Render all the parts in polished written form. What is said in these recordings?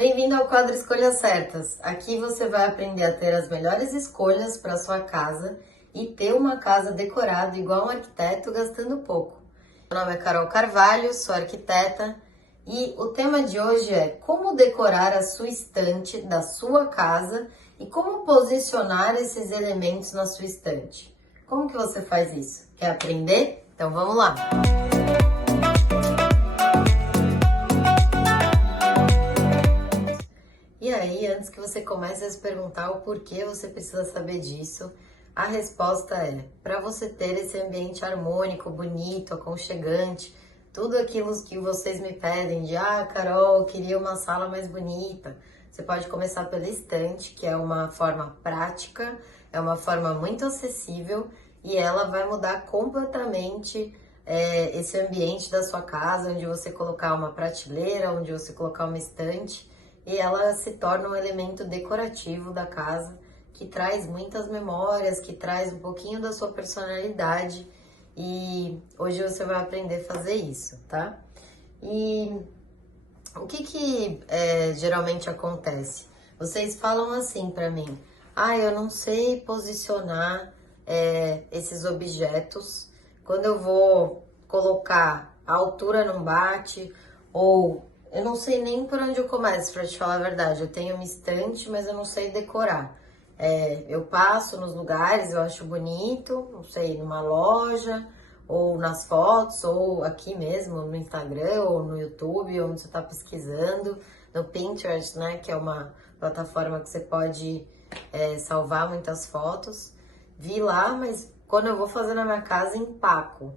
Bem-vindo ao quadro Escolhas Certas. Aqui você vai aprender a ter as melhores escolhas para sua casa e ter uma casa decorada igual um arquiteto gastando pouco. Meu nome é Carol Carvalho, sou arquiteta e o tema de hoje é como decorar a sua estante da sua casa e como posicionar esses elementos na sua estante. Como que você faz isso? Quer aprender? Então vamos lá! E aí, antes que você comece a se perguntar o porquê você precisa saber disso, a resposta é: para você ter esse ambiente harmônico, bonito, aconchegante, tudo aquilo que vocês me pedem de Carol, eu queria uma sala mais bonita. Você pode começar pela estante, que é uma forma prática, é uma forma muito acessível e ela vai mudar completamente esse ambiente da sua casa, onde você colocar uma prateleira, onde você colocar uma estante. E ela se torna um elemento decorativo da casa, que traz muitas memórias, que traz um pouquinho da sua personalidade. E hoje você vai aprender a fazer isso, tá? E o que geralmente acontece? Vocês falam assim pra mim: eu não sei posicionar esses objetos. Quando eu vou colocar, a altura não bate, ou eu não sei nem por onde eu começo, pra te falar a verdade. Eu tenho uma estante, mas eu não sei decorar. Eu passo nos lugares, eu acho bonito, não sei, numa loja, ou nas fotos, ou aqui mesmo no Instagram, ou no YouTube, onde você tá pesquisando, no Pinterest, né, que é uma plataforma que você pode salvar muitas fotos. Vi lá, mas quando eu vou fazer na minha casa, empaco.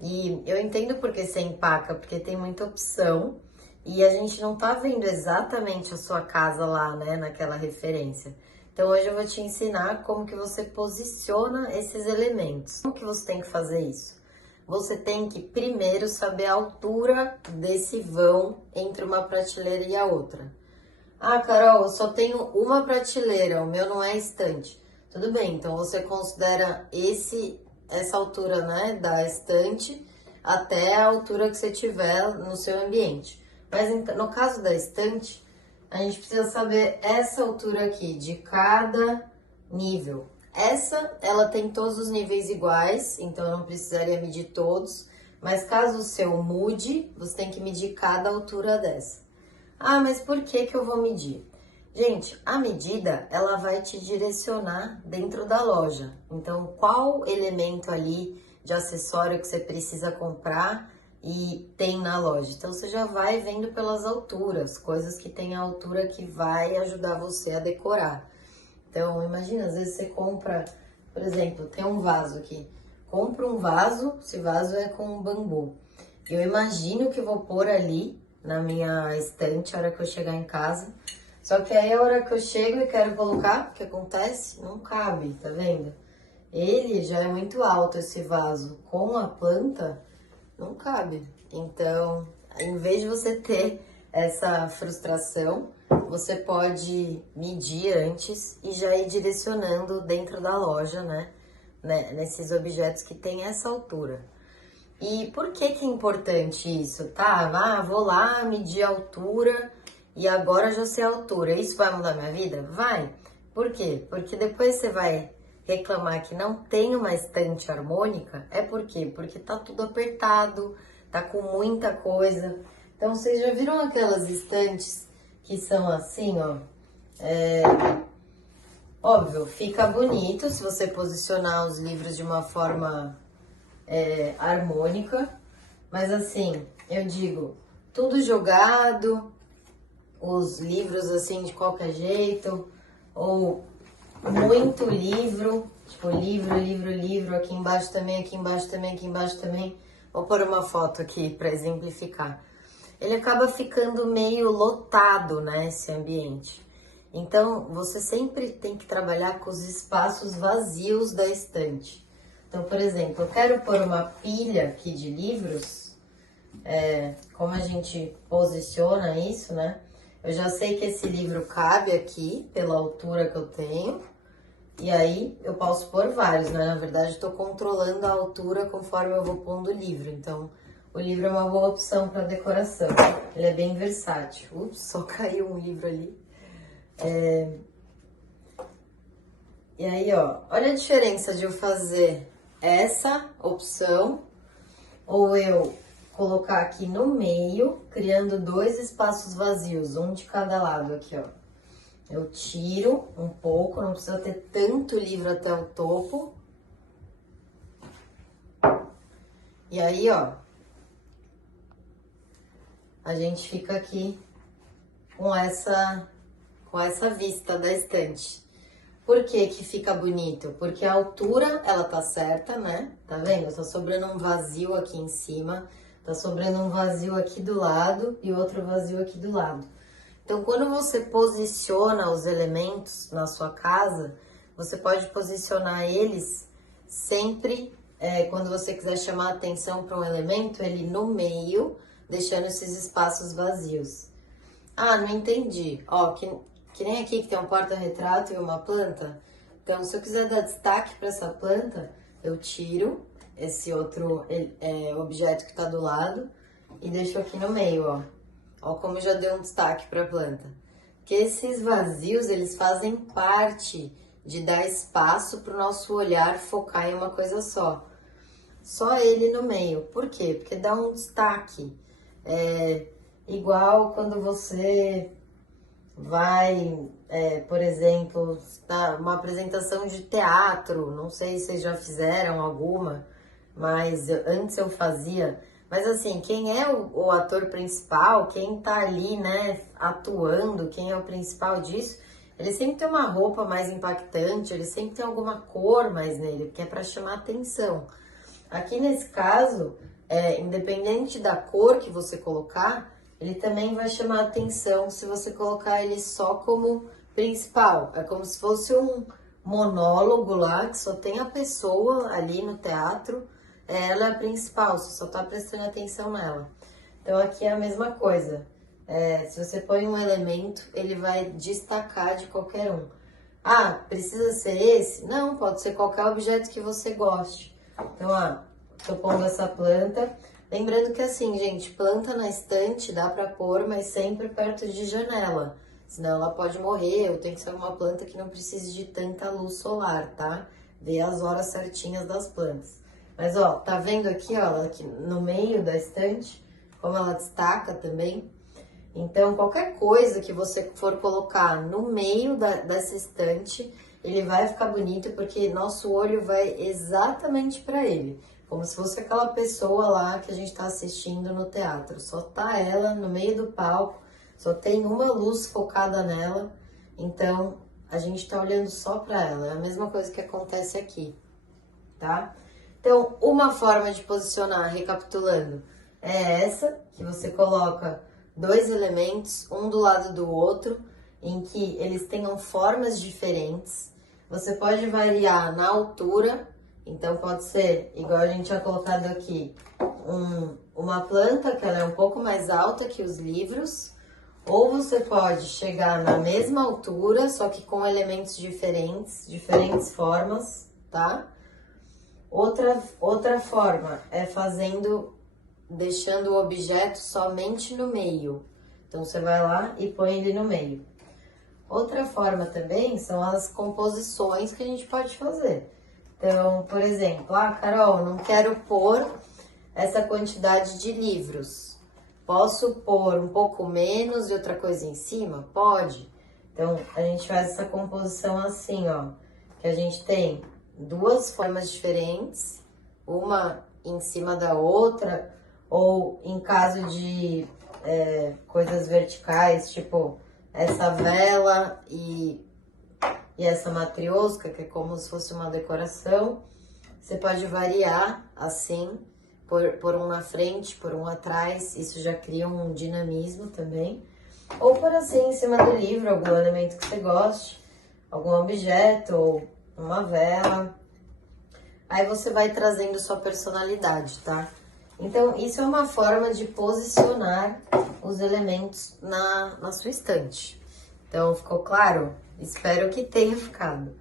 E eu entendo por que você empaca, porque tem muita opção. E a gente não tá vendo exatamente a sua casa lá, né, naquela referência. Então hoje eu vou te ensinar como que você posiciona esses elementos. Como que você tem que fazer isso? Você tem que primeiro saber a altura desse vão entre uma prateleira e a outra. Carol, eu só tenho uma prateleira, o meu não é estante. Tudo bem, então você considera essa altura, né, da estante até a altura que você tiver no seu ambiente. Mas no caso da estante, a gente precisa saber essa altura aqui de cada nível. Ela tem todos os níveis iguais, então eu não precisaria medir todos. Mas caso o seu mude, você tem que medir cada altura dessa. Mas por que eu vou medir? Gente, a medida, ela vai te direcionar dentro da loja. Então, qual elemento ali de acessório que você precisa comprar e tem na loja? Então, você já vai vendo pelas alturas, coisas que tem a altura que vai ajudar você a decorar. Então, imagina, às vezes você compra, por exemplo, tem um vaso aqui. Compra um vaso, esse vaso é com bambu. Eu imagino que vou pôr ali na minha estante a hora que eu chegar em casa. Só que aí a hora que eu chego e quero colocar, o que acontece? Não cabe, tá vendo? Ele já é muito alto, esse vaso. Com a planta, não cabe. Então, em vez de você ter essa frustração, você pode medir antes e já ir direcionando dentro da loja, né? Nesses objetos que tem essa altura. E por que é importante isso, tá? Vou lá medir a altura e agora já sei a altura. Isso vai mudar minha vida? Vai. Por quê? Porque depois você vai reclamar que não tem uma estante harmônica. Por quê? Porque tá tudo apertado, tá com muita coisa. Então, vocês já viram aquelas estantes que são assim, ó? Óbvio, fica bonito se você posicionar os livros de uma forma harmônica, mas assim, eu digo, tudo jogado, os livros assim de qualquer jeito, ou muito livro, tipo livro, aqui embaixo também, aqui embaixo também, aqui embaixo também. Vou pôr uma foto aqui para exemplificar. Ele acaba ficando meio lotado, né, esse ambiente. Então, você sempre tem que trabalhar com os espaços vazios da estante. Então, por exemplo, eu quero pôr uma pilha aqui de livros, como a gente posiciona isso, né? Eu já sei que esse livro cabe aqui, pela altura que eu tenho, e aí eu posso pôr vários, né? Na verdade, eu tô controlando a altura conforme eu vou pondo o livro. Então, o livro é uma boa opção para decoração. Ele é bem versátil. Ups, só caiu um livro ali. E aí, ó, olha a diferença de eu fazer essa opção ou eu colocar aqui no meio, criando 2 espaços vazios, um de cada lado aqui, ó. Eu tiro um pouco, não precisa ter tanto livro até o topo. E aí, ó, a gente fica aqui com essa vista da estante. Por que que fica bonito? Porque a altura, ela tá certa, né? Tá vendo? Tá sobrando um vazio aqui em cima, tá sobrando um vazio aqui do lado e outro vazio aqui do lado. Então, quando você posiciona os elementos na sua casa, você pode posicionar eles sempre, quando você quiser chamar a atenção para um elemento, ele no meio, deixando esses espaços vazios. Ah, não entendi. Ó, que nem aqui que tem um porta-retrato e uma planta. Então, se eu quiser dar destaque para essa planta, eu tiro esse outro objeto que está do lado e deixo aqui no meio, ó. Ó como já deu um destaque para a planta. Porque esses vazios, eles fazem parte de dar espaço para o nosso olhar focar em uma coisa só. Só ele no meio. Por quê? Porque dá um destaque. Igual quando você vai, por exemplo, uma apresentação de teatro, não sei se vocês já fizeram alguma, mas antes eu fazia. Mas assim, quem é o ator principal, quem tá ali, né, atuando, quem é o principal disso, ele sempre tem uma roupa mais impactante, ele sempre tem alguma cor mais nele, que é para chamar atenção. Aqui nesse caso, independente da cor que você colocar, ele também vai chamar atenção se você colocar ele só como principal. É como se fosse um monólogo lá, que só tem a pessoa ali no teatro, ela é a principal, você só tá prestando atenção nela. Então aqui é a mesma coisa. Se você põe um elemento, ele vai destacar de qualquer um. Ah, precisa ser esse? Não, pode ser qualquer objeto que você goste. Então, tô pondo essa planta. Lembrando que assim, gente, planta na estante dá pra pôr, mas sempre perto de janela. Senão ela pode morrer, ou tem que ser uma planta que não precise de tanta luz solar, tá? Ver as horas certinhas das plantas. Mas, ó, tá vendo aqui, ó, ela aqui no meio da estante, como ela destaca também? Então, qualquer coisa que você for colocar no meio dessa estante, ele vai ficar bonito, porque nosso olho vai exatamente para ele. Como se fosse aquela pessoa lá que a gente tá assistindo no teatro. Só tá ela no meio do palco, só tem uma luz focada nela. Então, a gente tá olhando só para ela. É a mesma coisa que acontece aqui, tá? Então, uma forma de posicionar, recapitulando, é essa, que você coloca 2 elementos, um do lado do outro, em que eles tenham formas diferentes. Você pode variar na altura, então pode ser, igual a gente tinha colocado aqui, uma planta que ela é um pouco mais alta que os livros, ou você pode chegar na mesma altura, só que com elementos diferentes formas, tá? Outra forma é deixando o objeto somente no meio. Então, você vai lá e põe ele no meio. Outra forma também são as composições que a gente pode fazer. Então, por exemplo, Carol, não quero pôr essa quantidade de livros. Posso pôr um pouco menos e outra coisa em cima? Pode. Então, a gente faz essa composição assim, ó. Que a gente tem 2 formas diferentes, uma em cima da outra, ou em caso de coisas verticais, tipo essa vela e essa matriosca, que é como se fosse uma decoração. Você pode variar assim, por um na frente, por um atrás, isso já cria um dinamismo também. Ou por assim, em cima do livro, algum elemento que você goste, algum objeto, ou uma vela. Aí você vai trazendo sua personalidade, tá? Então, isso é uma forma de posicionar os elementos na sua estante. Então, ficou claro? Espero que tenha ficado.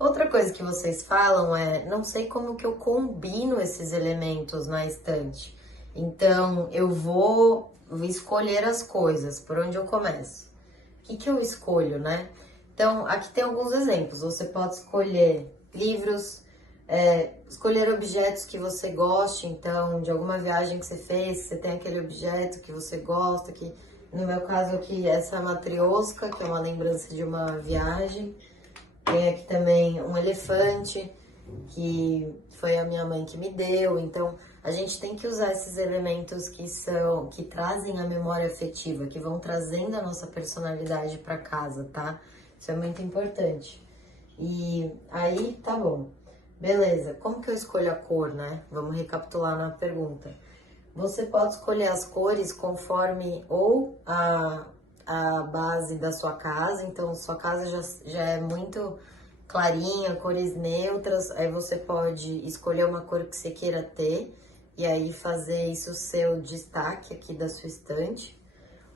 Outra coisa que vocês falam não sei como que eu combino esses elementos na estante. Então, eu vou escolher as coisas. Por onde eu começo? O que eu escolho, né? Então, aqui tem alguns exemplos. Você pode escolher livros, escolher objetos que você goste. Então, de alguma viagem que você fez, você tem aquele objeto que você gosta, que no meu caso aqui, essa matrioska, que é uma lembrança de uma viagem. Tem aqui também um elefante, que foi a minha mãe que me deu. Então, a gente tem que usar esses elementos que trazem a memória afetiva, que vão trazendo a nossa personalidade para casa, tá? Isso é muito importante. E aí, tá bom. Beleza. Como que eu escolho a cor, né? Vamos recapitular na pergunta. Você pode escolher as cores conforme ou a base da sua casa, então sua casa já é muito clarinha, cores neutras, aí você pode escolher uma cor que você queira ter e aí fazer isso ser o destaque aqui da sua estante.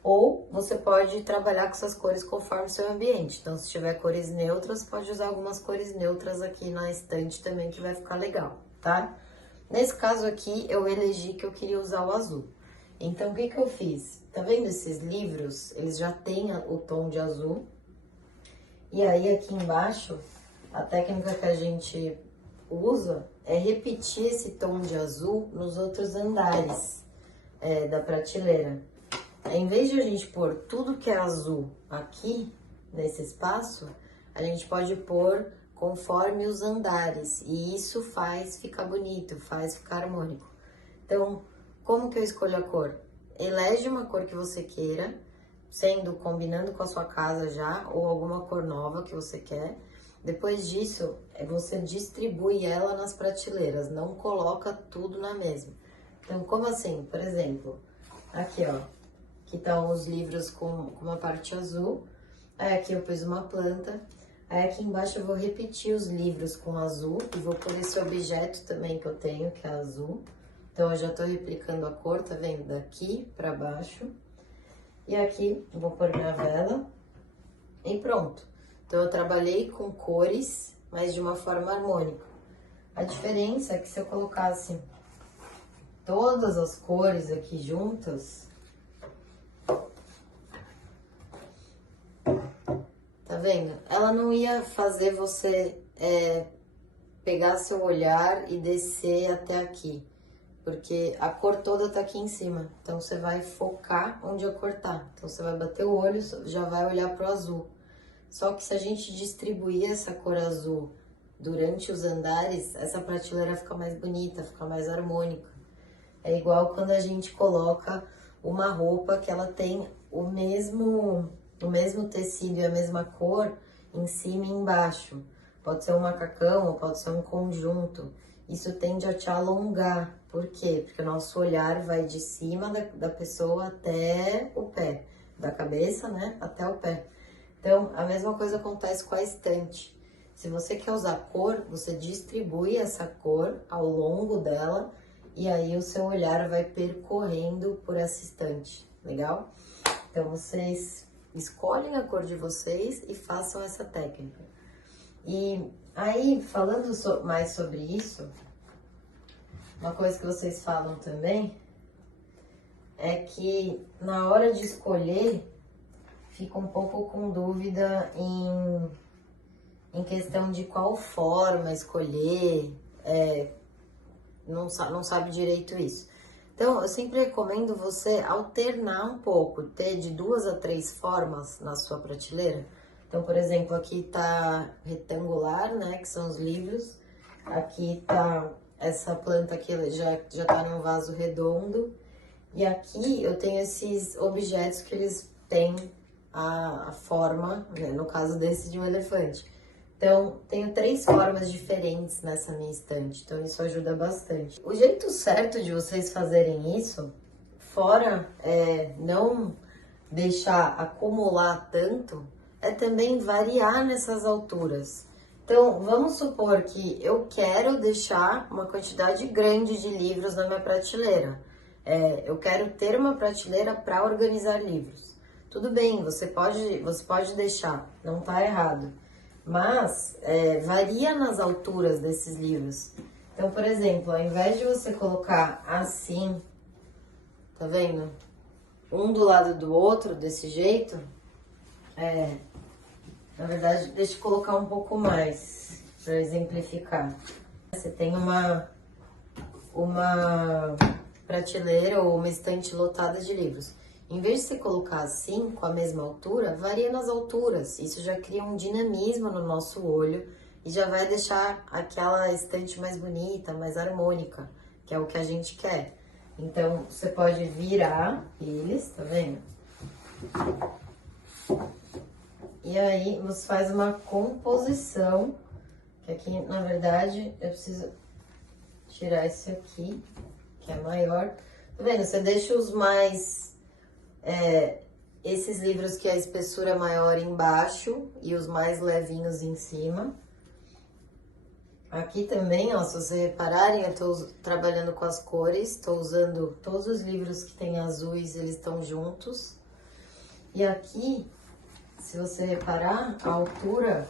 Ou você pode trabalhar com essas cores conforme o seu ambiente. Então, se tiver cores neutras, pode usar algumas cores neutras aqui na estante também, que vai ficar legal, tá? Nesse caso aqui, eu elegi que eu queria usar o azul. Então, o que eu fiz? Tá vendo esses livros? Eles já têm o tom de azul. E aí, aqui embaixo, a técnica que a gente usa é repetir esse tom de azul nos outros andares da prateleira. Em vez de a gente pôr tudo que é azul aqui, nesse espaço, a gente pode pôr conforme os andares. E isso faz ficar bonito, faz ficar harmônico. Então, como que eu escolho a cor? Elege uma cor que você queira, combinando com a sua casa já, ou alguma cor nova que você quer. Depois disso, você distribui ela nas prateleiras, não coloca tudo na mesma. Então, como assim? Por exemplo, aqui ó, que estão os livros com uma parte azul, aí aqui eu pus uma planta, aí aqui embaixo eu vou repetir os livros com azul e vou pôr esse objeto também que eu tenho, que é azul. Então, eu já tô replicando a cor, tá vendo? Daqui pra baixo. E aqui eu vou pôr minha vela e pronto. Então, eu trabalhei com cores, mas de uma forma harmônica. A diferença é que se eu colocasse todas as cores aqui juntas, tá vendo? Ela não ia fazer você pegar seu olhar e descer até aqui, porque a cor toda tá aqui em cima. Então, você vai focar onde a cor tá. Então, você vai bater o olho, já vai olhar pro azul. Só que se a gente distribuir essa cor azul durante os andares, essa prateleira fica mais bonita, fica mais harmônica. É igual quando a gente coloca uma roupa que ela tem o mesmo tecido e a mesma cor em cima e embaixo. Pode ser um macacão ou pode ser um conjunto. Isso tende a te alongar. Por quê? Porque o nosso olhar vai de cima da pessoa até o pé. Da cabeça, né? Até o pé. Então, a mesma coisa acontece com a estante. Se você quer usar cor, você distribui essa cor ao longo dela e aí o seu olhar vai percorrendo por essa estante, legal? Então, vocês escolhem a cor de vocês e façam essa técnica. E aí, falando mais sobre isso, uma coisa que vocês falam também é que na hora de escolher, fica um pouco com dúvida em questão de qual forma escolher, não sabe direito isso. Então, eu sempre recomendo você alternar um pouco, ter de 2 a 3 formas na sua prateleira. Então, por exemplo, aqui tá retangular, né, que são os livros. Aqui tá essa planta aqui, já tá num vaso redondo. E aqui eu tenho esses objetos que eles têm a forma, né, no caso desse, de um elefante. Então, tenho 3 formas diferentes nessa minha estante, então isso ajuda bastante. O jeito certo de vocês fazerem isso, fora não deixar acumular tanto, é também variar nessas alturas. Então, vamos supor que eu quero deixar uma quantidade grande de livros na minha prateleira. Eu quero ter uma prateleira para organizar livros. Tudo bem, você pode deixar, não tá errado. Mas varia nas alturas desses livros. Então, por exemplo, ao invés de você colocar assim, Tá vendo? Um do lado do outro, desse jeito. Na verdade, deixa eu colocar um pouco mais para exemplificar. Você tem uma prateleira ou uma estante lotada de livros. Em vez de você colocar assim, com a mesma altura, varia nas alturas. Isso já cria um dinamismo no nosso olho e já vai deixar aquela estante mais bonita, mais harmônica, que é o que a gente quer. Então, você pode virar eles, tá vendo? E aí, você faz uma composição, que aqui, na verdade, eu preciso tirar esse aqui, que é maior. Tá vendo? Você deixa os mais... esses livros que a espessura é maior embaixo e os mais levinhos em cima. Aqui também, ó, se vocês repararem, eu tô trabalhando com as cores, tô usando todos os livros que tem azuis, eles estão juntos. E aqui, se você reparar, a altura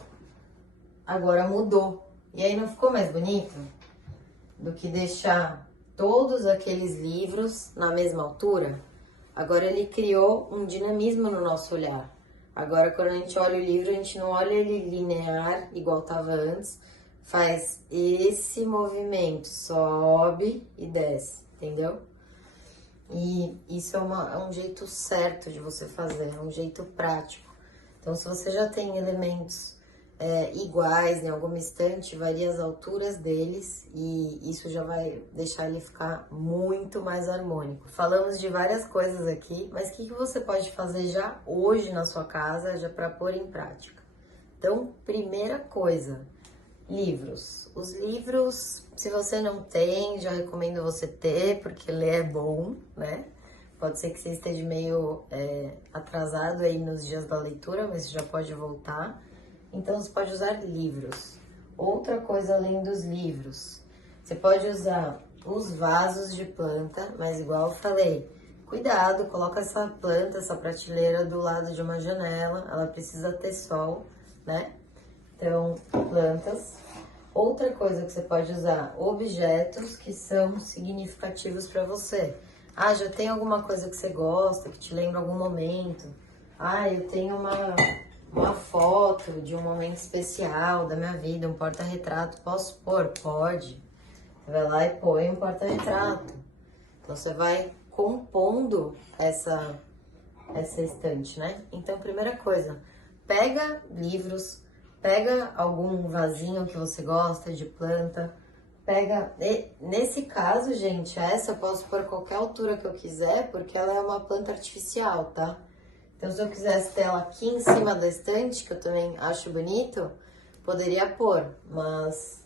agora mudou. E aí não ficou mais bonito do que deixar todos aqueles livros na mesma altura? Agora ele criou um dinamismo no nosso olhar. Agora quando a gente olha o livro, a gente não olha ele linear, igual estava antes, faz esse movimento, sobe e desce, entendeu? E isso é um jeito certo de você fazer, é um jeito prático. Então, se você já tem elementos iguais em alguma estante, varia as alturas deles e isso já vai deixar ele ficar muito mais harmônico. Falamos de várias coisas aqui, mas o que você pode fazer já hoje na sua casa, já para pôr em prática? Então, primeira coisa, livros. Os livros, se você não tem, já recomendo você ter, porque ler é bom, né? Pode ser que você esteja meio atrasado aí nos dias da leitura, mas você já pode voltar. Então, você pode usar livros. Outra coisa além dos livros, você pode usar os vasos de planta, mas igual eu falei, cuidado, coloca essa planta, essa prateleira do lado de uma janela, ela precisa ter sol, né? Então, plantas. Outra coisa que você pode usar, objetos que são significativos para você. Ah, já tem alguma coisa que você gosta, que te lembra algum momento. Ah, eu tenho uma foto de um momento especial da minha vida, um porta-retrato. Posso pôr? Pode. Você vai lá e põe um porta-retrato. Então, você vai compondo essa estante, né? Então, primeira coisa, pega livros, pega algum vasinho que você gosta de planta, pega... Nesse caso, gente, essa eu posso pôr qualquer altura que eu quiser, porque ela é uma planta artificial, tá? Então, se eu quisesse ter ela aqui em cima da estante, que eu também acho bonito, poderia pôr, mas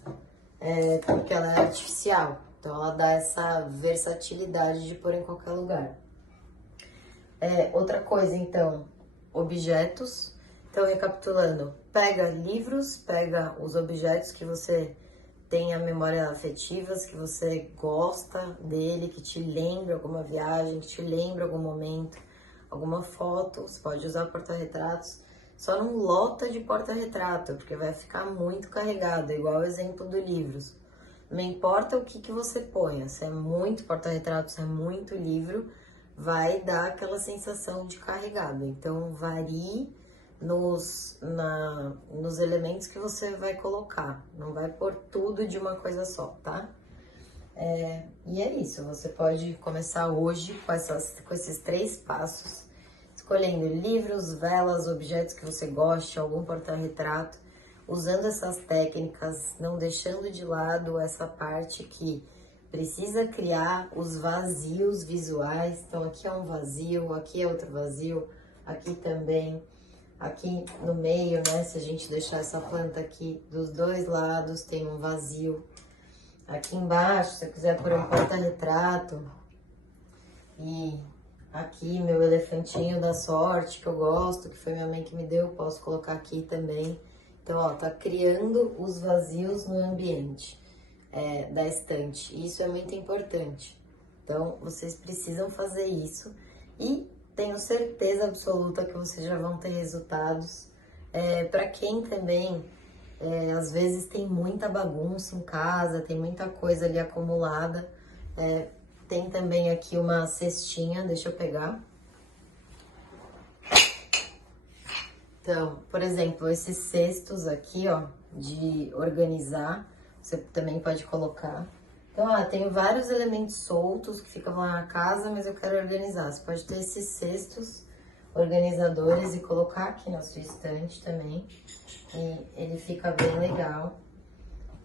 porque ela é artificial. Então, ela dá essa versatilidade de pôr em qualquer lugar. Outra coisa, então, objetos. Então, recapitulando, pega livros, pega os objetos que você tem a memória afetivas, que você gosta dele, que te lembra alguma viagem, que te lembra algum momento, alguma foto. Você pode usar porta-retratos. Só não lota de porta-retrato, porque vai ficar muito carregado, igual o exemplo do livros. Não importa o que você ponha, se é muito porta-retrato, se é muito livro, vai dar aquela sensação de carregado. Então, varie nos elementos que você vai colocar. Não vai pôr tudo de uma coisa só, tá? E é isso, você pode começar hoje com esses 3 passos, escolhendo livros, velas, objetos que você goste, algum porta-retrato, usando essas técnicas, não deixando de lado essa parte que precisa criar os vazios visuais. Então, aqui é um vazio, aqui é outro vazio, aqui também, aqui no meio, né? Se a gente deixar essa planta aqui dos 2 lados, tem um vazio. Aqui embaixo, se eu quiser pôr um porta-retrato. E aqui, meu elefantinho da sorte, que eu gosto, que foi minha mãe que me deu, posso colocar aqui também. Então, ó, tá criando os vazios no ambiente da estante. E isso é muito importante. Então, vocês precisam fazer isso. E tenho certeza absoluta que vocês já vão ter resultados. Para quem também, às vezes, tem muita bagunça em casa, tem muita coisa ali acumulada, tem também aqui uma cestinha, deixa eu pegar. Então, por exemplo, esses cestos aqui, ó, de organizar, você também pode colocar. Então, tenho vários elementos soltos que ficam lá na casa, mas eu quero organizar. Você pode ter esses cestos organizadores e colocar aqui na sua estante também. E ele fica bem legal.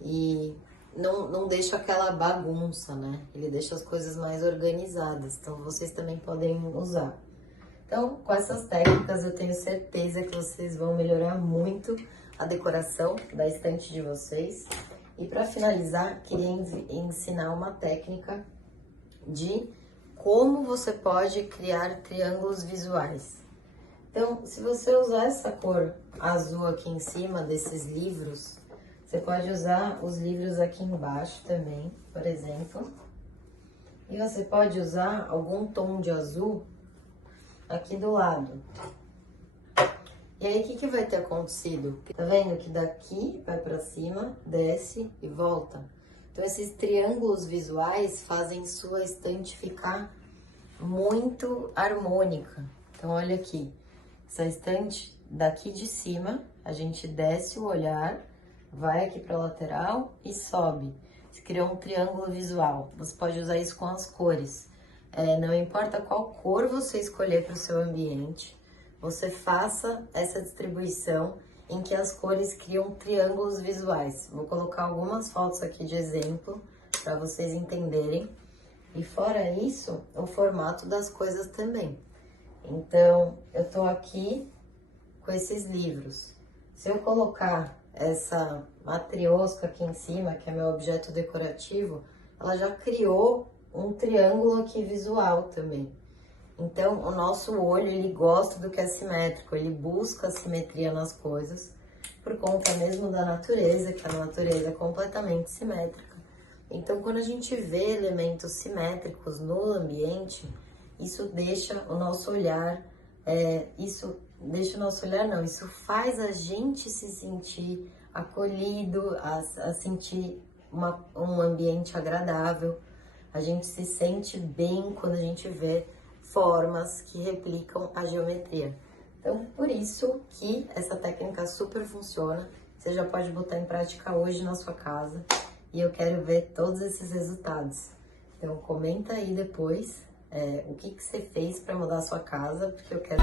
E não deixa aquela bagunça, né? Ele deixa as coisas mais organizadas. Então, vocês também podem usar. Então, com essas técnicas, eu tenho certeza que vocês vão melhorar muito a decoração da estante de vocês. E para finalizar, queria ensinar uma técnica de como você pode criar triângulos visuais. Então, se você usar essa cor azul aqui em cima desses livros, você pode usar os livros aqui embaixo também, por exemplo. E você pode usar algum tom de azul aqui do lado. E aí, o que vai ter acontecido? Tá vendo que daqui vai pra cima, desce e volta? Então, esses triângulos visuais fazem sua estante ficar muito harmônica. Então, olha aqui. Essa estante daqui de cima, a gente desce o olhar, vai aqui pra lateral e sobe. Você criou um triângulo visual. Você pode usar isso com as cores. Não importa qual cor você escolher para o seu ambiente, você faça essa distribuição em que as cores criam triângulos visuais. Vou colocar algumas fotos aqui de exemplo para vocês entenderem. E fora isso, o formato das coisas também. Então, eu tô aqui com esses livros. Se eu colocar essa matriosca aqui em cima, que é meu objeto decorativo, ela já criou um triângulo aqui visual também. Então, o nosso olho, ele gosta do que é simétrico, ele busca a simetria nas coisas, por conta mesmo da natureza, que a natureza é completamente simétrica. Então, quando a gente vê elementos simétricos no ambiente, isso deixa o nosso olhar, isso faz a gente se sentir acolhido, a sentir um ambiente agradável. A gente se sente bem quando a gente vê formas que replicam a geometria. Então, por isso que essa técnica super funciona. Você já pode botar em prática hoje na sua casa. E eu quero ver todos esses resultados. Então, comenta aí depois o que você fez para mudar a sua casa, porque eu quero...